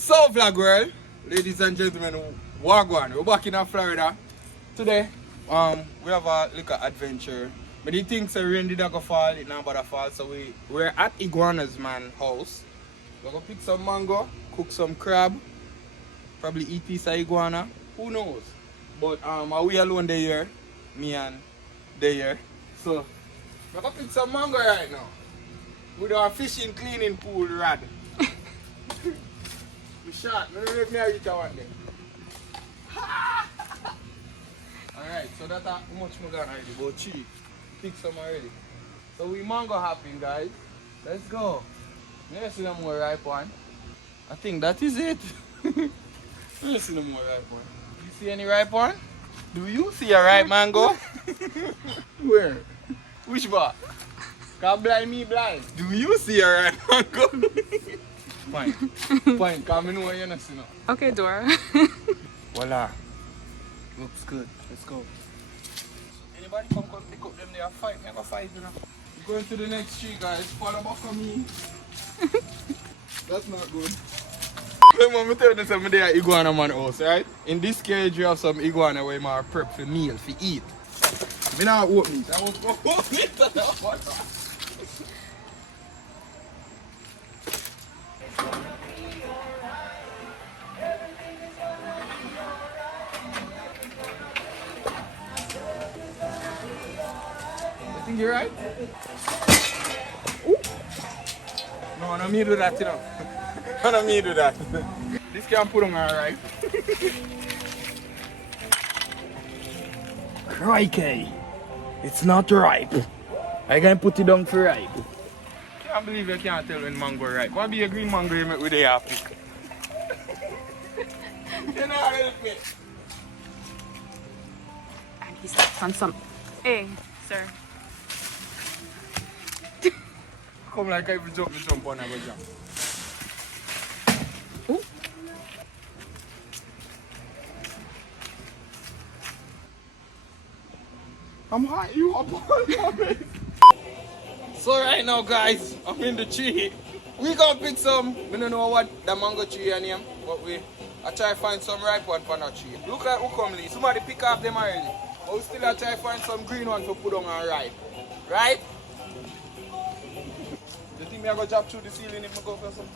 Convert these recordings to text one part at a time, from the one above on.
So vlog world, ladies and gentlemen, Iguana. We're back in Florida. Today, we have a little adventure. But the things are rain did not go fall, it not bother fall. So we're at Iguana's man house. We're gonna pick some mango, cook some crab, probably eat piece of iguana. Who knows? But are we alone there? Me and there. So we're gonna pick some mango right now. With our fishing cleaning pool rod. We shot. Let me reach one day. Alright, so that's how much we got already. About 3. Pick some already. So we mango hopping, guys. Let's go. Let's see no more ripe one. I think that is it. Let's see no more ripe one. You see any ripe one? Do you see a ripe mango? Where? Which bar? Can't blind me blind. Do you see a ripe mango? Fine. Fine. Come in where you're not seeing. Okay, Dora. Voila. Looks good. Let's go. Anybody come pick up them there? Fight. Never fight, you know. We're going to the next tree, guys. Follow back on me. That's not good. Let me tell you something there at Iguana man house, right? In this cage you have some iguana where you prep for meal, for eat. Me not open it. I was going to open it. You think you're right? Ooh. No, no me do that, you know. No me do that. This can put on alright. Crikey. It's not ripe. I can put it down for ripe. Can't believe you can't tell when mango ripe. What be a green mango you make with the half pick? You know help me. And he steps on some. Hey, sir. Come like I will jump on, I will jump. Ooh. I'm hot, you up on me. So right now guys, I'm in the tree. We gonna pick some, we don't know what the mango tree is name, but I try to find some ripe one for that tree. Look at who come Lee. Somebody pick off them already. But we still try to find some green one to put on and ripe. Right? You think me I go drop through the ceiling if I go for some?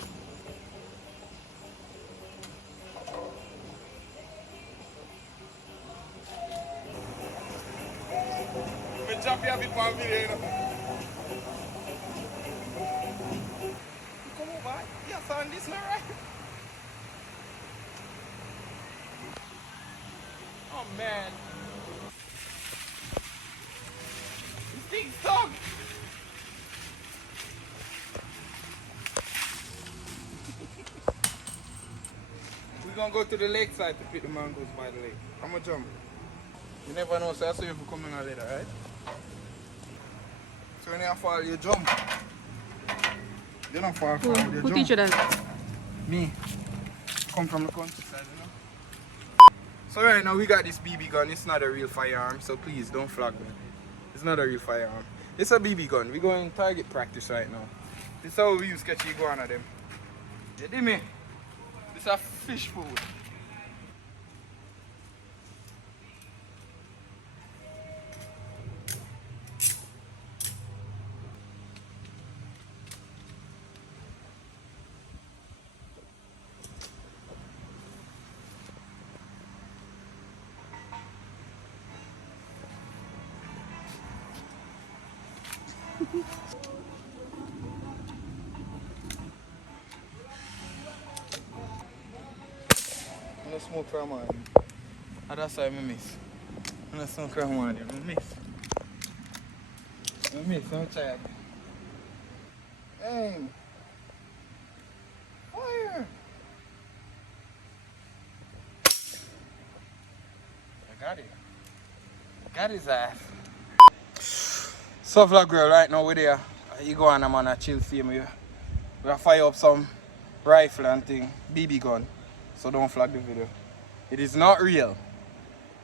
Me drop here bit for video, you know. Come over, you found this now, right? Oh man. This thing's stuck. We're gonna go to the lake side to pick the mangoes by the lake. I'm gonna jump. You never know, so I saw you for coming on later, right? So when you fall, you jump. You don't fall forward, you Who jump. teach you that? Me. Come from the countryside, you know? So right now we got this BB gun. It's not a real firearm, so please don't flag me. It's not a real firearm. It's a BB gun. We're going target practice right now. This is how we use catch iguana them. You dig me? This is a fish food. I'm gonna smoke from one. That's why I miss. I'm gonna smoke from one. I miss. I'm tired. Aim. Fire. I got it. Got his ass. So vlog girl, right now we're there. Iguana man a chill film here. We're gonna fire up some rifle and thing, BB gun. So don't flag the video. It is not real.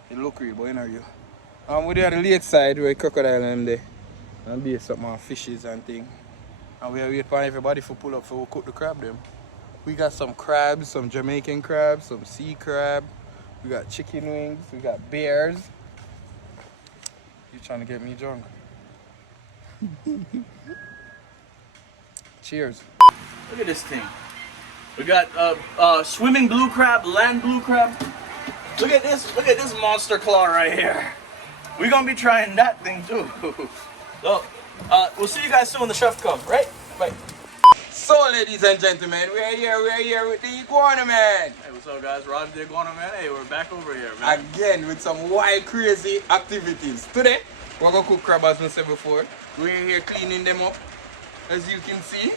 It look real, but it's not real. We're there at the lake side where crocodile and there. And be some more fishes and thing. And we wait for everybody to pull up so we cook the crab them. We got some crabs, some Jamaican crabs, some sea crab. We got chicken wings. We got bears. You trying to get me drunk? Cheers. Look at this thing. We got swimming blue crab, land blue crab. Look at this monster claw right here. We're gonna be trying that thing too. So, we'll see you guys soon when the chef comes, right? Bye. So, ladies and gentlemen, we're here with the Iguana man. Hey, what's up, guys? Rod the Iguana man. Hey, we're back over here, man. Again with some wild, crazy activities. Today, we're gonna cook crab as we said before. We're here cleaning them up, as you can see.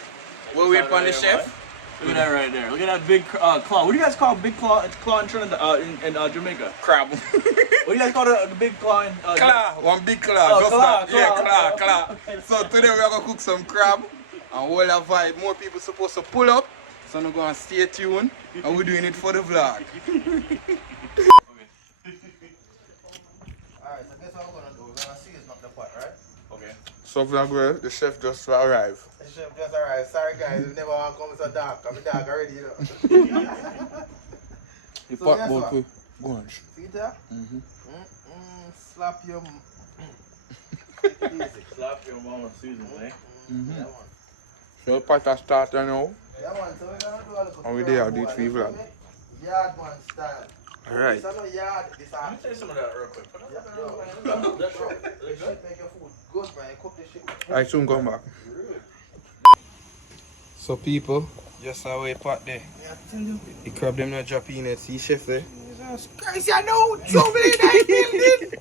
We'll wait for the chef. Look at that right there. Look at that big claw. What do you guys call big claw? Claw in Trinidad, in Jamaica. Crab. What do you guys call the big claw in? Claw, one big claw. Oh, just claw, that. Yeah, claw. claw. Okay. So today we're gonna cook some crab and we'll have vibe. More people supposed to pull up, so we're gonna stay tuned and we're doing it for the vlog. Alright, so guess what we're gonna do? We're gonna see it's not the pot, right? Okay. So vlogger, the chef just arrived. The chef just arrived. Sorry guys, we never want to come so dark. I'm dark already, you know. The So pot guess boat what? will go on. See that? Slap your easy. Slap your mama season, eh? That one. So the pot has started now. That one. So we're gonna do a little And we there, do it for you vlog. Yard man style. Alright. This is no yard. This Let me taste some of that real quick. This shit make your food good, man. You cook this shit. I soon come back. So people, just our way pot there. Yeah, tell you. The crab them not drop in it. See chef there. Jesus Christ, you know, trouble in that building.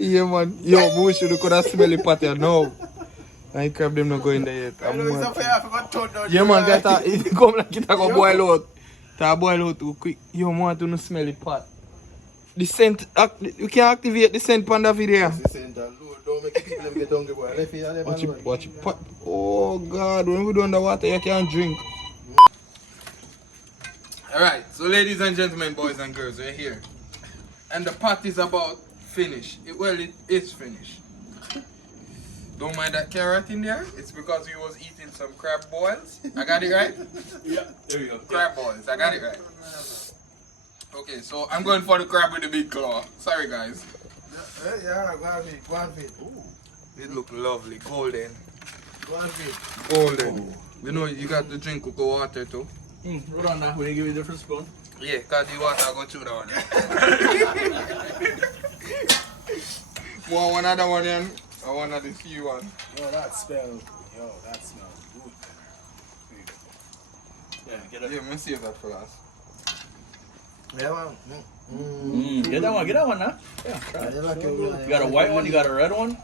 Yeah man. Yo, bush you could have smell the pot here now. And crab them not go in there yet. Yeah man, it come like it a go boil out. It boil out too quick. You want to smell the pot. The scent, you can activate the scent on the video. Don't make people get hungry, boy. Watch it. Pot. Oh God, when we do underwater, you can't drink. Alright, so ladies and gentlemen, boys and girls, we're here. And the pot is about finished. Well, it is finished. Don't mind that carrot in there. It's because we was eating some crab boils. I got it right? Yeah, there you go. Crab boils. I got it right. Okay, so I'm going for the crab with the big claw. Sorry, guys. Yeah, go on feet. It look lovely. Golden. Go on feet. Golden. You know, you got to drink cocoa water too. Hold on now. We give you a different spoon. Yeah, because the water go through down. One other one and one of the few one. Yo, that smells good. Yeah, get it. Yeah, let me save that for last. Yeah, man. Get that one now. Yeah, try it. You got a white one, you got a red one.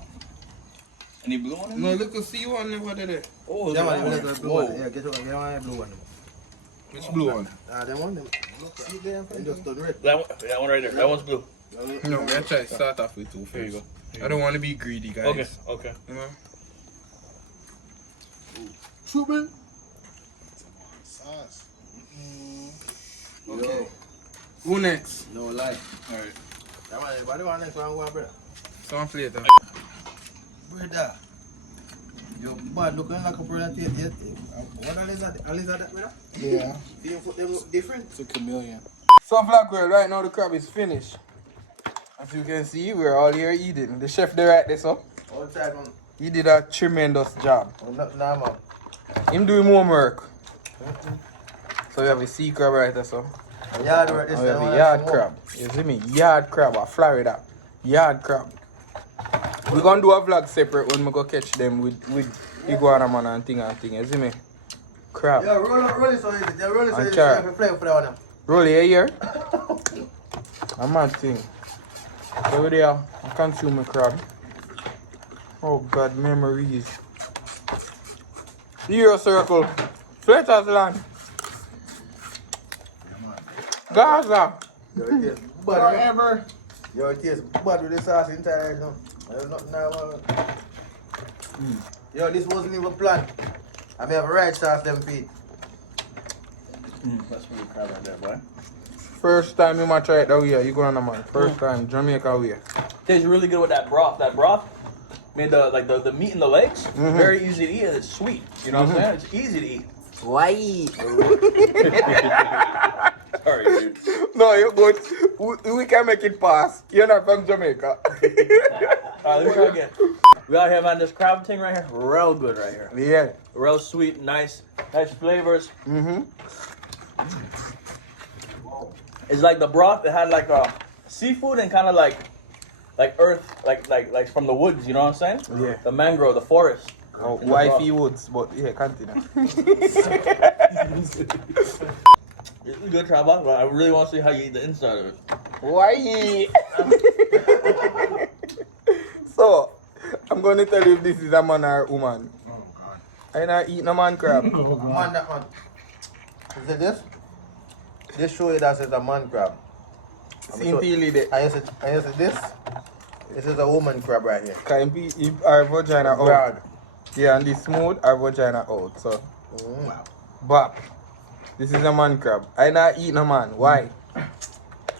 Any blue one? No, look, see one never did it. Oh, Yeah, that man, one. you blue one. Yeah, get one blue one. Which blue one? Them one, them. See them? They just done red. That one right there. That one's blue. No, we're going to try to start off with two first. Here you go. I don't want to be greedy, guys. Okay. You know? Super. Okay. Who next? No lie. Alright. That one, everybody want next one, brother. Some flavor. Brother. Yo, bad looking like a brother. What a lizard that, brother? Yeah, Do you put them look different? it's a chameleon. So vlog world, right now the crab is finished. As you can see, we're all here eating. The chef there right there, so All the time, man. he did a tremendous job. Oh, nah, man. Him doing more work. So we have a sea crab right there, so. Yard work this And we have time, a yard crab. You see me? Yard crab of Florida. Yard crab. We're gonna do a vlog separate when we go catch them with Iguana man and thing. You see me? Crab. Yeah, roll it so easy. Yeah, roll it so And easy. carrot. You have to play for that one. Roll it here. A mad thing. Over there, I consume a crab. Oh God, memories. Euro circle. Fletcher's land. Gaza. Yo, it tastes bad. Forever. Yo, it tastes bad with the sauce inside. No. There's nothing now. Yo, this wasn't even planned. I may have a right sauce them feet. That's really crab right there, boy. First time you might try it that way, you go on a man. First time, Jamaica way. Tastes really good with that broth. That broth made the meat and the legs very easy to eat, and it's sweet. You know what I'm saying? It's easy to eat. Why? Sorry, dude. No, you're good. We can make it pass. You're not from Jamaica. Alright, let me try again. We out here, man. This crab thing right here, real good right here. Yeah. Real sweet, nice flavors. Mm-hmm. It's like the broth. It had like a seafood and kind of like earth, like from the woods. You know what I'm saying? Yeah. The mangrove, the forest. Oh, in the wifey broth. woods, but yeah, continue. It's good, Trabass, but I really want to see how you eat the inside of it. Why? So, I'm going to tell you if this is a man or a woman. Oh God. I not eating a man crab. Man, that one. Is it this? This show you that says a man crab. Simply there. And you see this? This is a woman crab right here. Can be if our vagina out. Brag. Yeah, and this smooth, our vagina out. So, bap. This is a man crab. I not eating a man. Why?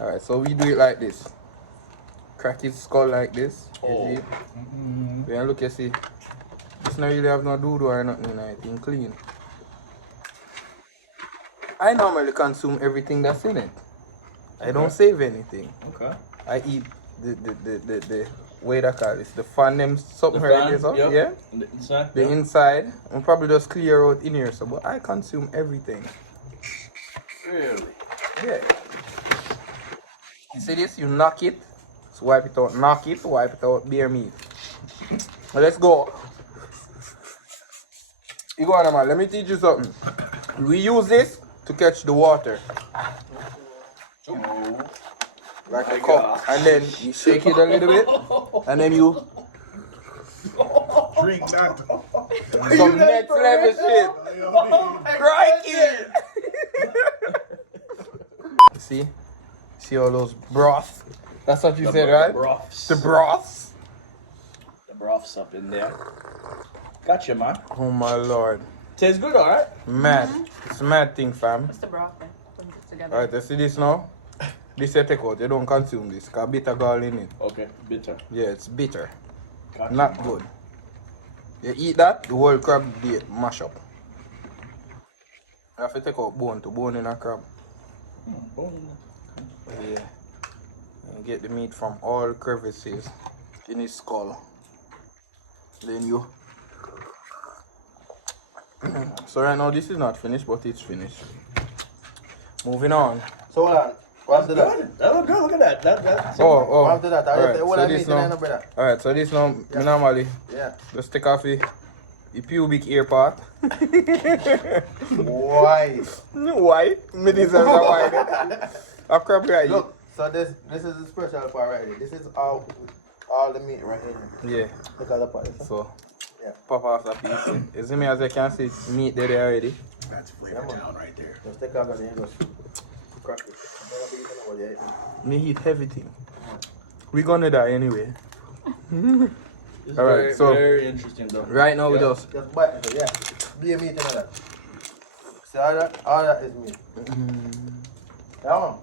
Alright, so we do it like this. Crack his skull like this. Oh. You see? Then look, you see. This not really have no doo-doo or nothing in it. It's clean. I normally consume everything that's in it. I don't save anything. Okay. I eat the way that call this. The fan them something The right fan, there, so, yep. yeah? The inside. The yeah. inside. I'll probably just clear out in here, so but I consume everything. Really? Yeah. You see this? You knock it. So wipe it out. Knock it, wipe it out, bare meat. Well, let's go. Iguana man, let me teach you something. We use this to catch the water. Like a cup. And then you shake it a little bit. And then you Drink that. some next level shit. Crikey! See? See all those broths? That's what you said, right? The broths. The broths? The broths up in there. Gotcha, man. Oh my lord. Tastes good, alright? Mad. It's a mad thing, fam. What's the broth then? Put it together. Alright, you see this now? This you take out. You don't consume this. Cause bitter gall in it. Okay, bitter. Yeah, it's bitter. Gotcha. Not good. You eat that, the whole crab be mash up. You have to take out bone to bone in a crab. Yeah. And get the meat from all crevices in his skull. Then you. So right now this is not finished, but it's finished. Moving on. So hold on. What's the that? Good. That look good. Look at that. That's Oh. After that, Alright, what so I this mean now. tonight, brother. Alright, so this now, me normally Yeah. just take off the pubic ear part. Why? Why? Me deserve a white. A crab right here. Look, so this is the special part right here. This is all the meat right here. Yeah. Look at the part. So, Yeah. pop off the piece. You see me as I can see meat there already. That's flavor down right there. Just take off and then just crack it. Me eat everything. We gonna die anyway. It's Alright, very, so very interesting though. right now we Yeah. just Just bite it, yeah. Be a meat and all that. See all that is meat. That one.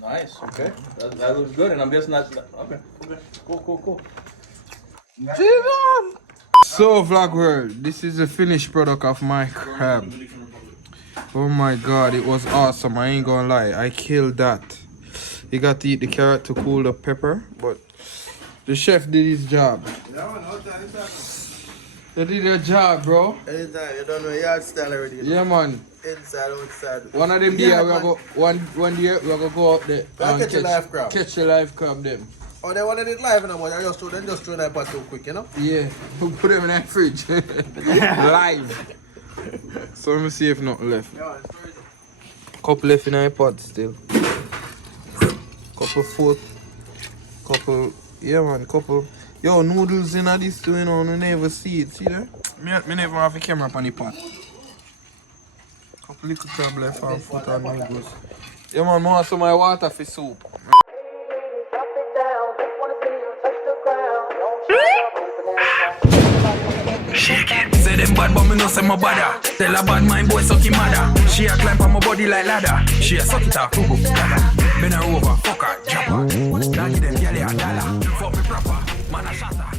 Nice. Okay. That looks good, and I'm guessing that's okay. Cool. So vlog world, this is the finished product of my crab. Oh my god, it was awesome. I ain't gonna lie, I killed that. You got to eat the carrot to cool the pepper, but the chef did his job. They did their job, bro. Anytime, you don't know yard style already. Yeah, man. Inside, outside. One of them Yeah, day we go one day we go out there and catch a live crab. Catch a live crab them. Oh, they wanted it live, you know, but I just throw that part too quick, you know? Yeah, we put them in that fridge. Live. So let me see if not left. Couple left in our pot still. Couple foot. Couple, yeah man, couple. Yo, noodles in this too, you know, you never see it. See that? Me never have a camera on the pot. Couple little crab left and foot and noodles. Yeah man, I want some of my water for soup. Say them bad but me no say my bother. Tell a bad mind boy suck him mother. She a climb on my body like ladder. She a suck it off, boo boo, bend her over, fuck her, drop her. Now give them gyal a dollar. Fuck me proper, man a shatter.